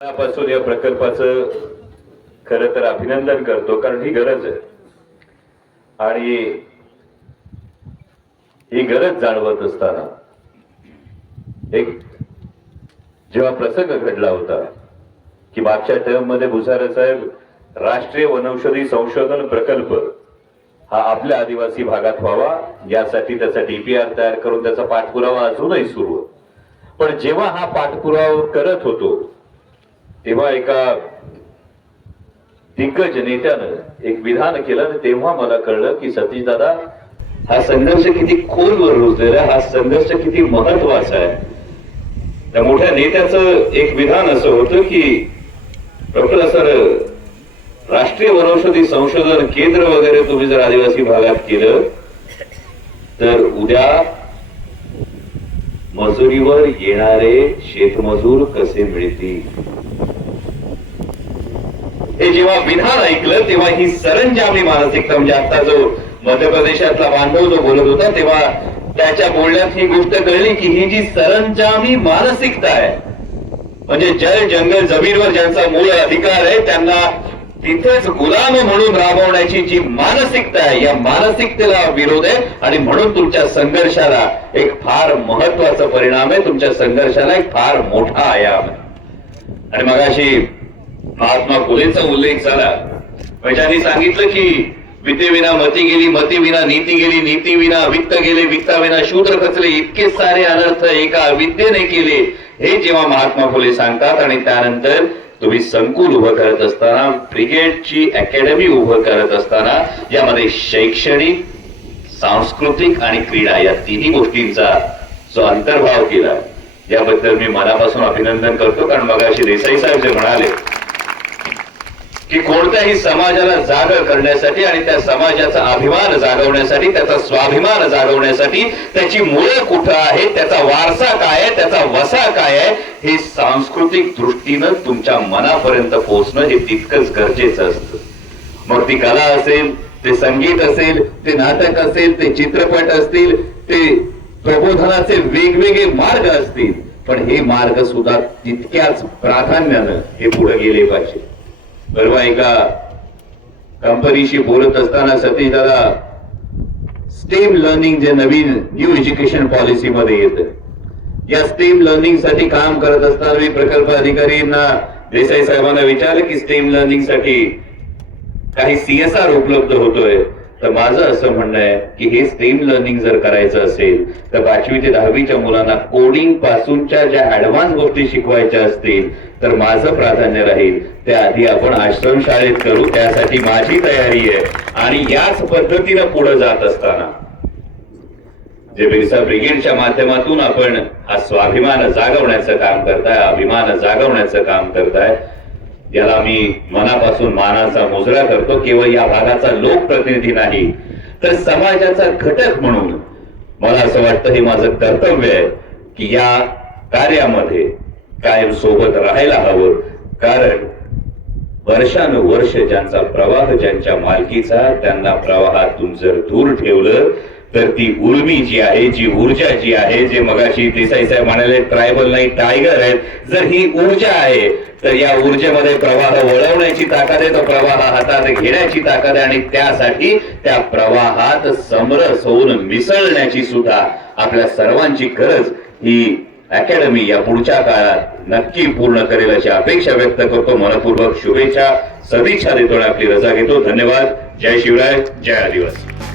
मनापासून या प्रकल्पाचं खर तर अभिनंदन करतो कारण ही गरज आहे. आणि ही गरज जाणवत असताना एक जेव्हा प्रसंग घडला होता की मागच्या टर्ममध्ये भुसारे साहेब राष्ट्रीय वनौषधी संशोधन प्रकल्प हा आपल्या आदिवासी भागात व्हावा यासाठी त्याचा डीपीआर तयार करून त्याचा पाठपुरावा अजूनही सुरू पण जेव्हा हा पाठपुरावा करत होतो तेव्हा एका दिग्गज नेत्यानं एक विधान केलं आणि तेव्हा मला कळलं की सतीश दादा हा संघर्ष किती खोलवर रुजलेला हा संघर्ष किती महत्त्वाचा आहे. त्या मोठ्या नेत्याचं एक विधान असं होतं की डॉक्टर सर राष्ट्रीय वनौषधी संशोधन केंद्र वगैरे तुम्ही जर आदिवासी भागात केलं तर उद्या मजुरीवर येणारे शेतमजूर कसे मिळतील? हे जेव्हा विधान ऐकलं तेव्हा ही सरंजामी मानसिकता म्हणजे आता जो मध्य प्रदेशातला बांधव जो बोलत होता तेव्हा त्याच्या बोलण्यात ही गोष्ट कळली की ही जी सरंजामी मानसिकता आहे म्हणजे जल जंगल जमीनवर ज्यांचा मूळ अधिकार आहे त्यांना तिथेच गुलाम म्हणून राबवण्याची जी मानसिकता आहे या मानसिकतेला विरोध आहे. आणि म्हणून तुमच्या संघर्षाला एक फार महत्त्वाचा परिणाम आहे. तुमच्या संघर्षाला एक फार मोठा आयाम आहे. आणि मग अशी महात्मा फुलेंचा उल्लेख झाला. म्हणजे त्यांनी सांगितलं की विद्येविना मती गेली मती विना नीती गेली नीतीविना वित्त गेले वित्ताविना शूद्र खचले इतके सारे अनर्थ एका विद्येने केले. हे जेव्हा महात्मा फुले सांगतात आणि त्यानंतर तुम्ही संकुल उभं करत असताना ब्रिगेडची अकॅडमी उभं करत असताना यामध्ये शैक्षणिक सांस्कृतिक आणि क्रीडा या तिन्ही गोष्टींचा जो अंतर्भाव केला याबद्दल मी मनापासून अभिनंदन करतो. कारण मगाशी देसाई साहेब जे म्हणाले की कोणत्याही समाजाला जाग करण्यासाठी आणि त्या समाजाचा अभिमान जागवण्यासाठी त्याचा स्वाभिमान जागवण्यासाठी त्याची मुळे कुठं आहे त्याचा वारसा काय आहे त्याचा वसा काय आहे हे सांस्कृतिक दृष्टीनं तुमच्या मनापर्यंत पोहोचणं हे तितकंच गरजेचं असतं. मग ती कला असेल ते संगीत असेल ते नाटक असेल ते चित्रपट असतील ते प्रबोधनाचे वेगवेगळे मार्ग असतील पण हे मार्ग सुद्धा तितक्याच प्राधान्यानं हे पुढे गेले पाहिजे. परवा एका कंपनीशी बोलत असताना सतीश दादा स्टेम लर्निंग जे नवीन न्यू एज्युकेशन पॉलिसी मध्ये येत. या स्टेम लर्निंगसाठी काम करत असताना मी प्रकल्प अधिकारींना देसाई साहेबांना विचारलं की स्टेम लर्निंगसाठी काही सीएसआर उपलब्ध होतोय? तर माझं असं म्हणणं आहे की हे स्टेम लर्निंग जर करायचं असेल तर पाचवी ते दहावीच्या मुलांना कोडिंग पासूनच्या ज्या ऍडव्हान्स गोष्टी शिकवायच्या असतील तर माझं प्राधान्य राहील त्या आधी आपण आश्रम शाळेत करू त्यासाठी माझी तयारी आहे. आणि याच पद्धतीनं पुढे जात असताना जे बिरसा ब्रिगेडच्या माध्यमातून आपण हा स्वाभिमान जागवण्याचं काम करताय अभिमान जागवण्याचं काम करताय याला मी मनापासून मानाचा मुजरा करतो. केवळ या भागाचा लोकप्रतिनिधी नाही तर समाजाचा घटक म्हणून मला असं वाटतं हे माझं कर्तव्य आहे की या कार्यामध्ये कायम सोबत राहायला हवं. कारण वर्षानुवर्ष ज्यांचा प्रवाह ज्यांच्या मालकीचा त्यांना प्रवाहातून जर दूर ठेवलं तर ती उर्मी जी आहे जी ऊर्जा जी आहे जे मगाशी देसाई साहेब म्हणाले ट्रायबल नाही टायगर आहेत. जर ही ऊर्जा आहे तर या ऊर्जेमध्ये प्रवाह वळवण्याची ताकद आहे तो प्रवाह हातात घेण्याची ताकद आहे आणि त्यासाठी त्या प्रवाहात समरस होऊन मिसळण्याची सुद्धा आपल्या सर्वांची गरज ही अकॅडमी या पुढच्या काळात नक्की पूर्ण करेल अशी अपेक्षा व्यक्त करतो. मनपूर्वक शुभेच्छा सदिच्छा देतो आणि आपली रजा घेतो. धन्यवाद. जय शिवराय. जय आदिवासी.